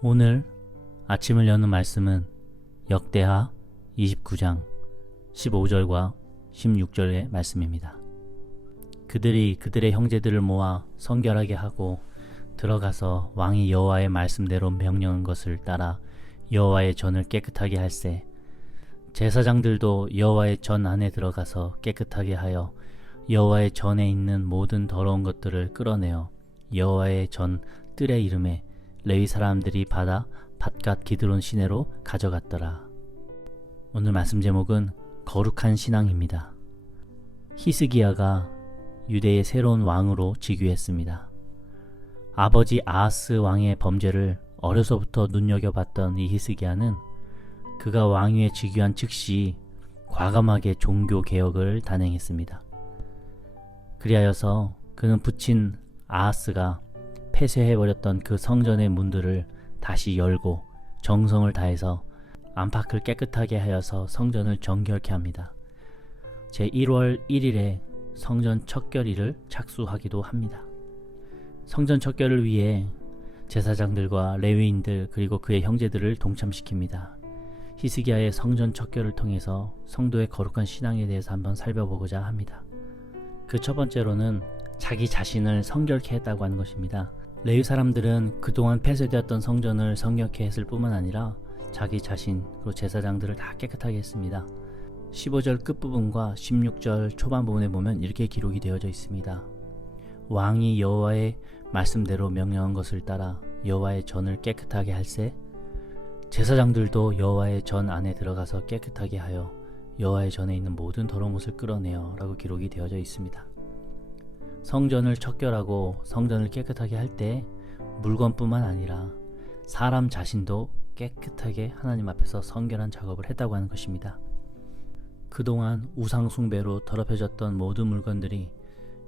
오늘 아침을 여는 말씀은 역대하 29장 15절과 16절의 말씀입니다. 그들이 그들의 형제들을 모아 성결하게 하고 들어가서 왕이 여호와의 말씀대로 명령한 것을 따라 여호와의 전을 깨끗하게 할세. 제사장들도 여호와의 전 안에 들어가서 깨끗하게 하여 여호와의 전에 있는 모든 더러운 것들을 끌어내어 여호와의 전 뜰의 이름에 레위 사람들이 받아 밭갓 기드론 시내로 가져갔더라. 오늘 말씀 제목은 거룩한 신앙입니다. 히스기야가 유대의 새로운 왕으로 즉위했습니다. 아버지 아하스 왕의 범죄를 어려서부터 눈여겨봤던 이 히스기야는 그가 왕위에 즉위한 즉시 과감하게 종교 개혁을 단행했습니다. 그리하여서 그는 부친 아하스가 폐쇄해버렸던 그 성전의 문들을 다시 열고 정성을 다해서 안팎을 깨끗하게 하여서 성전을 정결케 합니다. 제1월 1일에 성전 척결일을 착수하기도 합니다. 성전 척결을 위해 제사장들과 레위인들 그리고 그의 형제들을 동참시킵니다. 히스기야의 성전 척결을 통해서 성도의 거룩한 신앙에 대해서 한번 살펴보고자 합니다. 그 첫 번째로는 자기 자신을 성결케 했다고 하는 것입니다. 레위 사람들은 그동안 폐쇄되었던 성전을 성결케 했을 뿐만 아니라 자기 자신 그리고 제사장들을 다 깨끗하게 했습니다. 15절 끝부분과 16절 초반 부분에 보면 이렇게 기록이 되어져 있습니다. 왕이 여호와의 말씀대로 명령한 것을 따라 여호와의 전을 깨끗하게 할세. 제사장들도 여호와의 전 안에 들어가서 깨끗하게 하여 여호와의 전에 있는 모든 더러운 것을 끌어내어 라고 기록이 되어져 있습니다. 성전을 척결하고 성전을 깨끗하게 할 때 물건뿐만 아니라 사람 자신도 깨끗하게 하나님 앞에서 성결한 작업을 했다고 하는 것입니다. 그동안 우상 숭배로 더럽혀졌던 모든 물건들이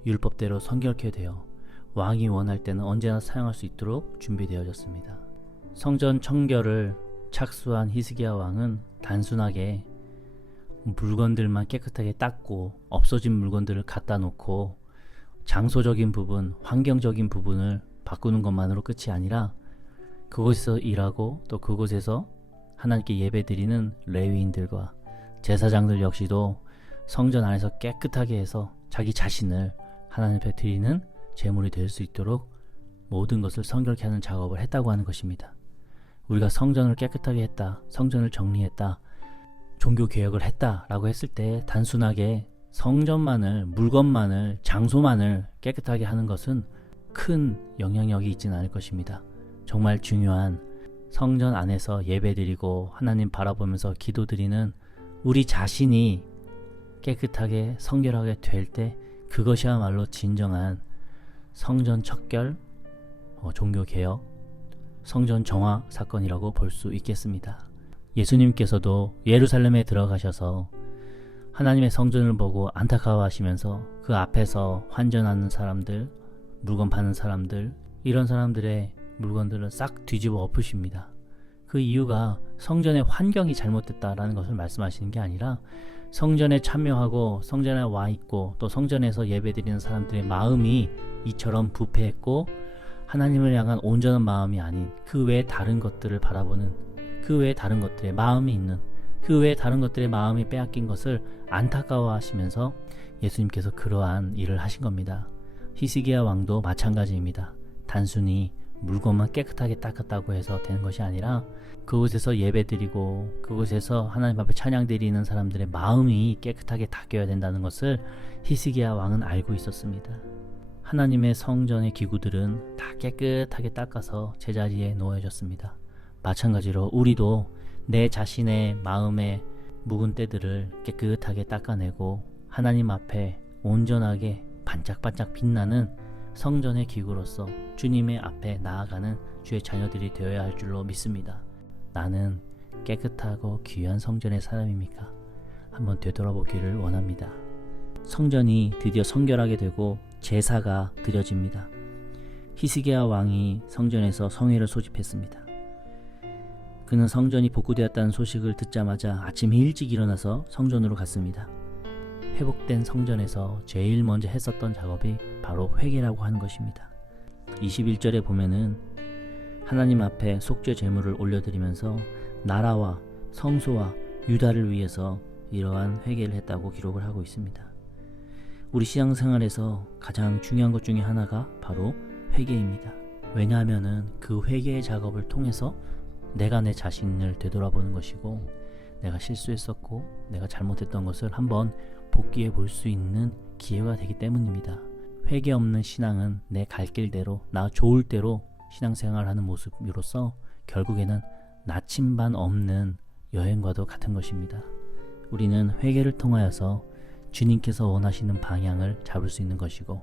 율법대로 성결케 되어 왕이 원할 때는 언제나 사용할 수 있도록 준비되어졌습니다. 성전 청결을 착수한 히스기야 왕은 단순하게 물건들만 깨끗하게 닦고 없어진 물건들을 갖다 놓고 장소적인 부분, 환경적인 부분을 바꾸는 것만으로 끝이 아니라 그곳에서 일하고 또 그곳에서 하나님께 예배드리는 레위인들과 제사장들 역시도 성전 안에서 깨끗하게 해서 자기 자신을 하나님 앞에 드리는 제물이 될 수 있도록 모든 것을 성결케 하는 작업을 했다고 하는 것입니다. 우리가 성전을 깨끗하게 했다, 성전을 정리했다, 종교 개혁을 했다라고 했을 때 단순하게 성전만을, 물건만을, 장소만을 깨끗하게 하는 것은 큰 영향력이 있지는 않을 것입니다. 정말 중요한 성전 안에서 예배드리고 하나님 바라보면서 기도드리는 우리 자신이 깨끗하게 성결하게 될 때 그것이야말로 진정한 성전 척결, 종교개혁, 성전 정화 사건이라고 볼 수 있겠습니다. 예수님께서도 예루살렘에 들어가셔서 하나님의 성전을 보고 안타까워하시면서 그 앞에서 환전하는 사람들, 물건 파는 사람들, 이런 사람들의 물건들을 싹 뒤집어 엎으십니다. 그 이유가 성전의 환경이 잘못됐다라는 것을 말씀하시는 게 아니라 성전에 참여하고 성전에 와 있고 또 성전에서 예배드리는 사람들의 마음이 이처럼 부패했고 하나님을 향한 온전한 마음이 아닌 그 외에 다른 것들을 바라보는, 그 외에 다른 것들에 마음이 있는, 그 외에 다른 것들의 마음이 빼앗긴 것을 안타까워하시면서 예수님께서 그러한 일을 하신 겁니다. 히스기야 왕도 마찬가지입니다. 단순히 물건만 깨끗하게 닦았다고 해서 되는 것이 아니라 그곳에서 예배드리고 그곳에서 하나님 앞에 찬양드리는 사람들의 마음이 깨끗하게 닦여야 된다는 것을 히스기야 왕은 알고 있었습니다. 하나님의 성전의 기구들은 다 깨끗하게 닦아서 제자리에 놓여졌습니다. 마찬가지로 우리도 내 자신의 마음의 묵은 때들을 깨끗하게 닦아내고 하나님 앞에 온전하게 반짝반짝 빛나는 성전의 기구로서 주님의 앞에 나아가는 주의 자녀들이 되어야 할 줄로 믿습니다. 나는 깨끗하고 귀한 성전의 사람입니까? 한번 되돌아보기를 원합니다. 성전이 드디어 성결하게 되고 제사가 드려집니다. 히스기야 왕이 성전에서 성회를 소집했습니다. 그는 성전이 복구되었다는 소식을 듣자마자 아침 일찍 일어나서 성전으로 갔습니다. 회복된 성전에서 제일 먼저 했었던 작업이 바로 회개라고 하는 것입니다. 21절에 보면은 하나님 앞에 속죄 제물을 올려드리면서 나라와 성소와 유다를 위해서 이러한 회개를 했다고 기록을 하고 있습니다. 우리 신앙생활에서 가장 중요한 것 중에 하나가 바로 회개입니다. 왜냐하면 그 회개의 작업을 통해서 내가 내 자신을 되돌아보는 것이고, 내가 실수했었고 내가 잘못했던 것을 한번 복귀해 볼 수 있는 기회가 되기 때문입니다. 회개 없는 신앙은 내 갈 길대로, 나 좋을 대로 신앙생활하는 모습으로서 결국에는 나침반 없는 여행과도 같은 것입니다. 우리는 회개를 통하여서 주님께서 원하시는 방향을 잡을 수 있는 것이고,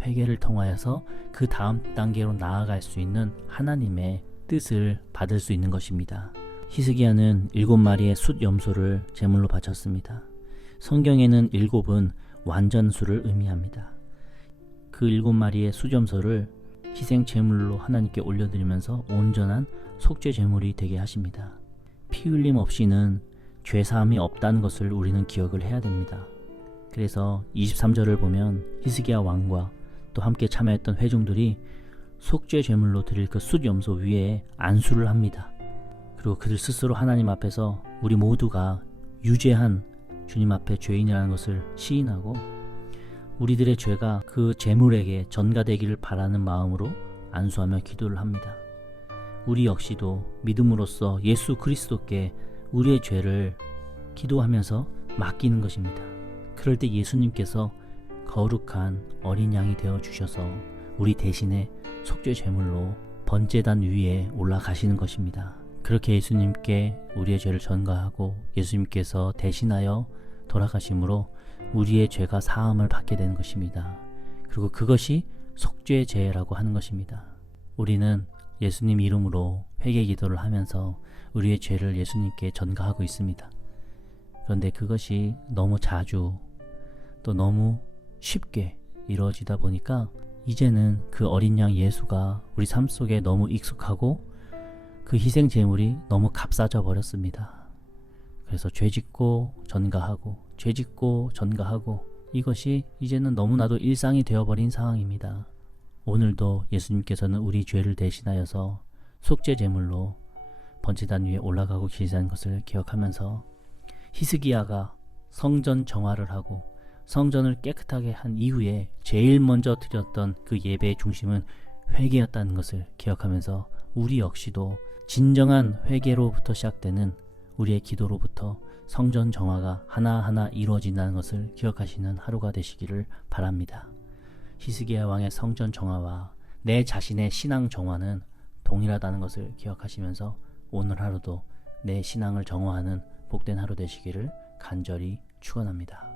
회개를 통하여서 그 다음 단계로 나아갈 수 있는 하나님의 뜻을 받을 수 있는 것입니다. 히스기야는 7마리의 숫 염소를 제물로 바쳤습니다. 성경에는 7은 완전수를 의미합니다. 그 7마리의 숫 염소를 희생 제물로 하나님께 올려드리면서 온전한 속죄 제물이 되게 하십니다. 피 흘림 없이는 죄사함이 없다는 것을 우리는 기억을 해야 됩니다. 그래서 23절을 보면 히스기야 왕과 또 함께 참여했던 회중들이 속죄 제물로 드릴 그 숫 염소 위에 안수를 합니다. 그리고 그들 스스로 하나님 앞에서 우리 모두가 유죄한 주님 앞에 죄인이라는 것을 시인하고, 우리들의 죄가 그 제물에게 전가되기를 바라는 마음으로 안수하며 기도를 합니다. 우리 역시도 믿음으로써 예수 그리스도께 우리의 죄를 기도하면서 맡기는 것입니다. 그럴 때 예수님께서 거룩한 어린 양이 되어 주셔서 우리 대신에 속죄 제물로 번제단 위에 올라가시는 것입니다. 그렇게 예수님께 우리의 죄를 전가하고 예수님께서 대신하여 돌아가심으로 우리의 죄가 사함을 받게 되는 것입니다. 그리고 그것이 속죄제라고 하는 것입니다. 우리는 예수님 이름으로 회개 기도를 하면서 우리의 죄를 예수님께 전가하고 있습니다. 그런데 그것이 너무 자주 또 너무 쉽게 이루어지다 보니까 이제는 그 어린 양 예수가 우리 삶 속에 너무 익숙하고 그 희생 제물이 너무 값싸져 버렸습니다. 그래서 죄짓고 전가하고 죄짓고 전가하고, 이것이 이제는 너무나도 일상이 되어버린 상황입니다. 오늘도 예수님께서는 우리 죄를 대신하여서 속죄 제물로 번제단 위에 올라가고 계시다는 것을 기억하면서, 히스기야가 성전 정화를 하고 성전을 깨끗하게 한 이후에 제일 먼저 드렸던 그 예배의 중심은 회개였다는 것을 기억하면서, 우리 역시도 진정한 회개로부터 시작되는 우리의 기도로부터 성전 정화가 하나하나 이루어진다는 것을 기억하시는 하루가 되시기를 바랍니다. 히스기야 왕의 성전 정화와 내 자신의 신앙 정화는 동일하다는 것을 기억하시면서 오늘 하루도 내 신앙을 정화하는 복된 하루 되시기를 간절히 축원합니다.